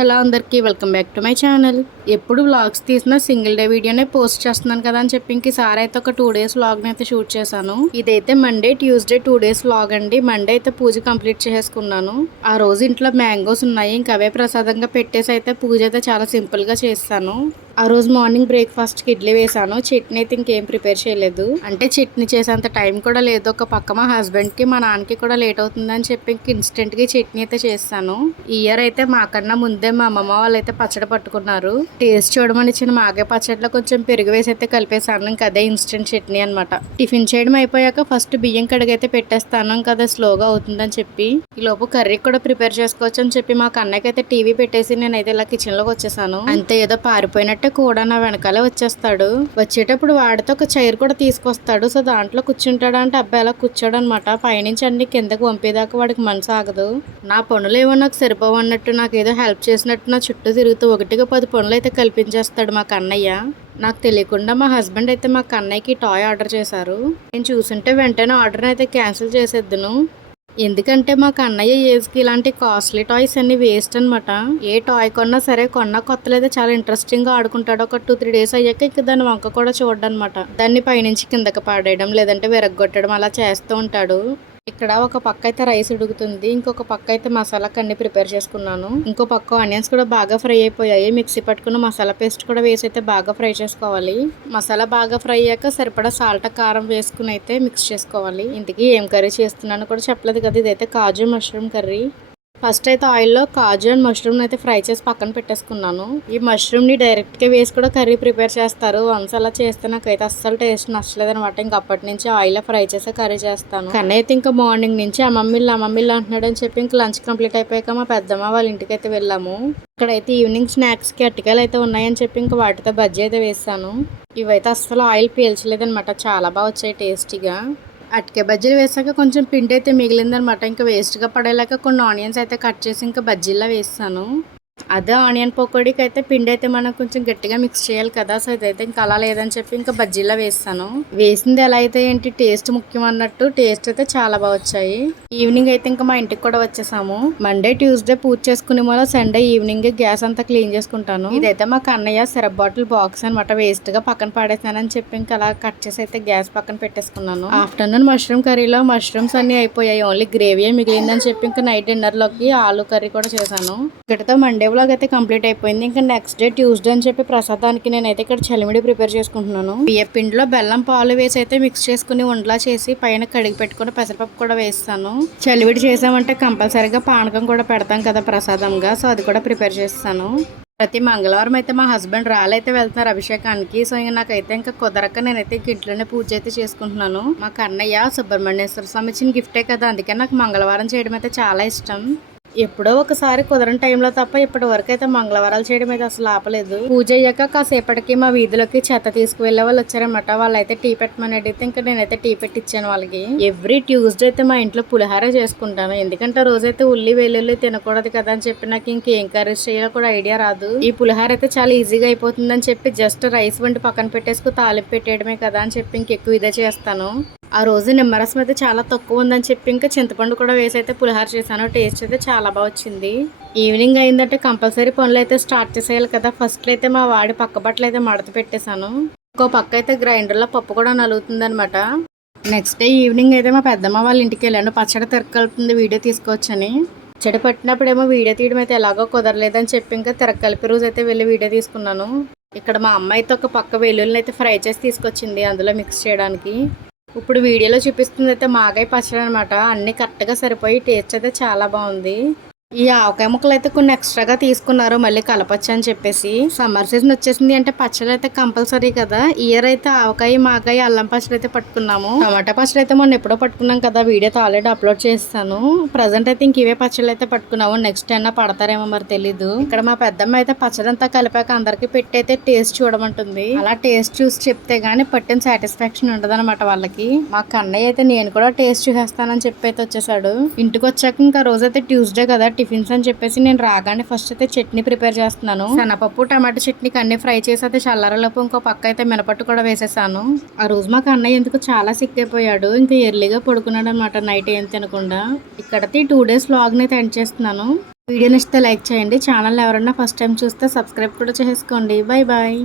Hello అందరికీ welcome back to my channel. ఎప్పుడు vlogs తీసినా సింగిల్ డే వీడియోనే పోస్ట్ చేస్తున్నాను కదా అని చెప్పి ఇంకసారి అయితే ఒక 2 days వ్లాగ్ని అయితే షూట్ చేశాను. ఇదైతే మండే ట్యూస్డే 2 days వ్లాగ్ అండి. మండే అయితే పూజ కంప్లీట్ చేసుకున్నాను. ఆ రోజు ఇంట్లో మ్యాంగోస్ ఉన్నాయి, ఇంకా అవే ప్రసాదంగా పెట్టేసి అయితే పూజ అయితే చాలా సింపుల్ గా చేస్తాను. ఆ రోజు మార్నింగ్ బ్రేక్ఫాస్ట్ కి ఇడ్లీ వేసాను. చట్నీ అయితే ఇంకేం ప్రిపేర్ చేయలేదు, అంటే చట్నీ చేసేంత టైం కూడా లేదు. ఒక పక్క మా హస్బెండ్ కి మా నాన్నకి కూడా లేట్ అవుతుందని చెప్పి ఇన్స్టెంట్ గా చట్నీ అయితే చేస్తాను. ఈ ఇయర్ అయితే మాకన్నా ముందే మా అమ్మమ్మ వాళ్ళు అయితే పచ్చడి పట్టుకున్నారు. టేస్ట్ చూడమని ఇచ్చిన మాగే పచ్చడిలో కొంచెం పెరుగు వేసి అయితే కలిపేసాను. ఇంకా అదే ఇన్స్టెంట్ చట్నీ అనమాట. టిఫిన్ చేయడం అయిపోయాక ఫస్ట్ బియ్యం కడిగైతే పెట్టేస్తాను, ఇంకా అదే స్లోగా అవుతుందని చెప్పి ఈ లోపు కర్రీ కూడా ప్రిపేర్ చేసుకోవచ్చు అని చెప్పి మా కన్నయ్యకి అయితే టీవీ పెట్టేసి నేనైతే ఇలా కిచెన్ లోకి వచ్చేసాను. అంతే ఏదో పారిపోయినట్టే కూడా నా వెనకాలే వచ్చేస్తాడు. వచ్చేటప్పుడు వాడితో ఒక చైర్ కూడా తీసుకొస్తాడు. సో దాంట్లో కూర్చుంటాడు అంటే అబ్బాయి అలా కూర్చోడు అనమాట. పైనుంచి అన్ని కిందకు పంపేదాకా వాడికి మనసు ఆగదు. నా పనులు ఏమో నాకు సరిపోవన్నట్టు, నాకు ఏదో హెల్ప్ చేసినట్టు నా చుట్టూ తిరుగుతూ 1కి 10 పనులు అయితే కల్పించేస్తాడు మా కన్నయ్య. నాకు తెలియకుండా మా హస్బెండ్ అయితే మా కన్నయ్యకి టాయ్ ఆర్డర్ చేశారు. నేను చూసుంటే వెంటనే ఆర్డర్ అయితే క్యాన్సిల్ చేసేద్దును. ఎందుకంటే మా కన్నయ్య ఏజ్కి ఇలాంటి కాస్ట్లీ టాయ్స్ అన్ని వేస్ట్ అనమాట. ఏ టాయ్ కొన్నా సరే, కొన్నా కొత్తలైతే చాలా ఇంట్రెస్టింగ్ గా ఆడుకుంటాడు. ఒక 2-3 days అయ్యాక ఇక దాని వంక కూడా చూడనమాట. దాన్ని పైనుంచి కిందకి పాడేయడం, లేదంటే విరగ్గొట్టడం అలా చేస్తూ ఉంటాడు. ఇక్కడ ఒక పక్క అయితే రైస్ ఉడుకుతుంది, ఇంకొక పక్క అయితే మసాలాకి అన్ని ప్రిపేర్ చేసుకున్నాను. ఇంకో పక్క ఆనియన్స్ కూడా బాగా ఫ్రై అయిపోయాయి. మిక్సీ పట్టుకున్న మసాలా పేస్ట్ కూడా వేసి అయితే బాగా ఫ్రై చేసుకోవాలి. మసాలా బాగా ఫ్రై అయ్యాక సరిపడా సాల్ట్ కారం వేసుకుని అయితే మిక్స్ చేసుకోవాలి. ఇంతకీ ఏం కర్రీ చేస్తున్నాను కూడా చెప్పలేదు కదా. ఇదైతే కాజు మష్రూమ్ కర్రీ. ఫస్ట్ అయితే ఆయిల్లో కాజు అండ్ మష్రూమ్ అయితే ఫ్రై చేసి పక్కన పెట్టేసుకున్నాను. ఈ మష్రూమ్ ని డైరెక్ట్ గా వేసి కూడా కర్రీ ప్రిపేర్ చేస్తారు. వన్స్ అలా చేస్తే నాకైతే అస్సలు టేస్ట్ నచ్చలేదు అనమాట. ఇంకా అప్పటి నుంచి ఆయిల్ ఫ్రై చేసి కర్రీ చేస్తాను. కానీ అయితే ఇంకా మార్నింగ్ నుంచి అమ్మమ్మిళ్ళు అంటున్నాడు అని చెప్పి ఇంకా లంచ్ కంప్లీట్ అయిపోయాక మా పెద్దమ్మ వాళ్ళ ఇంటికి అయితే వెళ్ళాము. ఇక్కడైతే ఈవినింగ్ స్నాక్స్ కి అరటికాయలు అయితే ఉన్నాయని చెప్పి ఇంకా వాటితో బజ్జీ అయితే వేసాను. ఇవైతే అస్సలు ఆయిల్ పీల్చలేదు అనమాట, చాలా బాగా వచ్చాయి టేస్టీగా. అటికే బజ్జీలు వేసాక కొంచెం పిండి అయితే మిగిలిందనమాట. ఇంకా వేస్ట్గా పడేలాక కొన్ని ఆనియన్స్ అయితే కట్ చేసి ఇంకా బజ్జీలా వేస్తాను. అదే ఆనియన్ పకోడీకి అయితే పిండి అయితే మనం కొంచెం గట్టిగా మిక్స్ చేయాలి కదా. సో ఇదైతే ఇంకా అలా లేదని చెప్పి ఇంకా బజ్జీలా వేస్తాను. వేసింది ఎలా అయితే ఏంటి, టేస్ట్ ముఖ్యం అన్నట్టు టేస్ట్ అయితే చాలా బాగా వచ్చాయి. ఈవినింగ్ అయితే ఇంకా మా ఇంటికి కూడా వచ్చేసాము. మండే ట్యూస్డే పూజ చేసుకునే మూల సండే ఈవినింగ్ గ్యాస్ అంతా క్లీన్ చేసుకుంటాను. ఇదైతే మా కన్నయ్య సిరప్ బాటిల్ బాక్స్ అనమాట. వేస్ట్ గా పక్కన పడేసానని చెప్పి ఇంకా అలా కట్ చేసి అయితే గ్యాస్ పక్కన పెట్టేసుకున్నాను. ఆఫ్టర్నూన్ మష్రూమ్ కర్రీలో మష్రూమ్స్ అన్ని అయిపోయాయి, ఓన్లీ గ్రేవీ మిగిలిందని చెప్పి ఇంకా నైట్ డిన్నర్ లోకి ఆలు కర్రీ కూడా చేశాను. ఇక్కడతో మండే వ్లాగ్ అయితే కంప్లీట్ అయిపోయింది. ఇంకా నెక్స్ట్ డే ట్యూస్డే అని చెప్పి ప్రసాదానికి నేనైతే ఇక్కడ చలిమిడి ప్రిపేర్ చేసుకుంటున్నాను. బియ్య పిండిలో బెల్లం పాలు వేసి అయితే మిక్స్ చేసుకుని ఉండలా చేసి పైన కడిగి పెట్టుకుని పెసరపప్పు కూడా వేస్తాను. చలివిడి చేసామంటే కంపల్సరీగా పానకం కూడా పెడతాం కదా ప్రసాదంగా, సో అది కూడా ప్రిపేర్ చేస్తాను. ప్రతి మంగళవారం అయితే మా హస్బెండ్ రాలైతే వెళ్తున్నారు అభిషేకానికి. సో ఇంకా నాకైతే ఇంకా కుదరక నేనైతే ఇంట్లోనే పూజ అయితే చేసుకుంటున్నాను. మా కన్నయ్య సుబ్రహ్మణ్యేశ్వర స్వామి ఇచ్చిన గిఫ్టే కదా, అందుకే నాకు మంగళవారం చేయడం అయితే చాలా ఇష్టం. ఎప్పుడో ఒకసారి కుదరని టైంలో తప్ప ఇప్పటి వరకు అయితే మంగళవారాలు చేయడం అయితే అసలు ఆపలేదు. పూజ అయ్యాక కాసేపటికి మా వీధిలోకి చెత్త తీసుకువెళ్లే వాళ్ళు వచ్చారనమాట. వాళ్ళైతే టీ పెట్టమని అడిగితే ఇంకా నేనైతే టీ పెట్టి ఇచ్చాను వాళ్ళకి. ఎవ్రీ ట్యూస్డే అయితే మా ఇంట్లో పులిహార చేసుకుంటాను. ఎందుకంటే రోజైతే ఉల్లి వెల్లుల్లి తినకూడదు కదా అని చెప్పి నాకు ఇంకేం కర్రీస్ చేయాలో కూడా ఐడియా రాదు. ఈ పులిహార అయితే చాలా ఈజీగా అయిపోతుందని చెప్పి జస్ట్ రైస్ వండి పక్కన పెట్టేసుకు తాలింపు పెట్టేయడమే కదా అని చెప్పి ఇంకెక్కువ ఇదే చేస్తాను. ఆ రోజు నిమ్మరసం అయితే చాలా తక్కువ ఉందని చెప్పి ఇంకా చింతపండు కూడా వేసి అయితే పులిహార చేశాను. టేస్ట్ అయితే చాలా బాగా వచ్చింది. ఈవినింగ్ అయిందంటే కంపల్సరీ పనులు అయితే స్టార్ట్ చేసేయాలి కదా. ఫస్ట్ అయితే మా వాడి పక్క బట్టలు అయితే మడత పెట్టేశాను. ఇంకో పక్క అయితే గ్రైండర్లో పప్పు కూడా నలుగుతుంది అనమాట. నెక్స్ట్ డే ఈవినింగ్ అయితే మా పెద్దమ్మ వాళ్ళ ఇంటికి వెళ్ళాను. పచ్చడి తిరగలుపుతుంది వీడియో తీసుకోవచ్చని. పచ్చడి పట్టినప్పుడేమో వీడియో తీయడం అయితే ఎలాగో కుదరలేదని చెప్పి ఇంకా తిరగలిపి రోజు అయితే వెళ్ళి వీడియో తీసుకున్నాను. ఇక్కడ మా అమ్మ అయితే ఒక పక్క వెల్లుల్ని అయితే ఫ్రై చేసి తీసుకొచ్చింది అందులో మిక్స్ చేయడానికి. ఇప్పుడు వీడియోలో చూపిస్తుంది అయితే మాగాయ పచ్చడి అనమాట. అన్ని కరెక్ట్గా సరిపోయి టేస్ట్ అయితే చాలా బాగుంది. ఈ ఆవకాయ ముక్కలు అయితే కొన్ని ఎక్స్ట్రాగా తీసుకున్నారు మళ్ళీ కలపచ్చు అని చెప్పేసి. సమ్మర్ సీజన్ వచ్చేసింది అంటే పచ్చడి అయితే కంపల్సరీ కదా. ఇయర్ అయితే ఆవకాయ మాగాయ అల్లం పచ్చడి అయితే పట్టుకున్నాము. టమాటా పచ్చడి అయితే మొన్న ఎప్పుడో పట్టుకున్నాం కదా, వీడియోతో ఆల్రెడీ అప్లోడ్ చేస్తాను. ప్రజెంట్ అయితే ఇంక ఇవే పచ్చళ్ళు అయితే పట్టుకున్నాము. నెక్స్ట్ అయినా పడతారేమో మరి తెలీదు. ఇక్కడ మా పెద్దమ్మ అయితే పచ్చడి అంతా కలిపాక అందరికి పెట్టి అయితే టేస్ట్ చూడమంటుంది. అలా టేస్ట్ చూసి చెప్తే గానీ పట్టిన సాటిస్ఫాక్షన్ ఉండదు అనమాట వాళ్ళకి. మా కన్నయ్య అయితే నేను కూడా టేస్ట్ చూసేస్తానని చెప్పి అయితే వచ్చేసాడు. ఇంటికి వచ్చాక ఇంకా రోజైతే ట్యూస్డే కదా టిఫిన్స్ అని చెప్పేసి నేను రాగానే ఫస్ట్ అయితే చట్నీ ప్రిపేర్ చేస్తున్నాను. శనగపప్పు టమాటో చట్నీకి అన్ని ఫ్రై చేసి అయితే చల్లారలోపు ఇంకో పక్క అయితే మినపట్టు కూడా వేసేసాను. ఆ రోజు మాకు అన్నయ్య ఎందుకు చాలా సిక్ అయిపోయాడు. ఇంకా ఎర్లీగా పడుకున్నాడు అనమాట నైట్ ఏం తినకుండా. ఇక్కడైతే 2 days వ్లాగ్ ని అయితే ఎండ్ చేస్తున్నాను. వీడియో నచ్చితే లైక్ చేయండి. ఛానల్ ఎవరన్నా ఫస్ట్ టైం చూస్తే సబ్స్క్రైబ్ కూడా చేసుకోండి. Bye bye.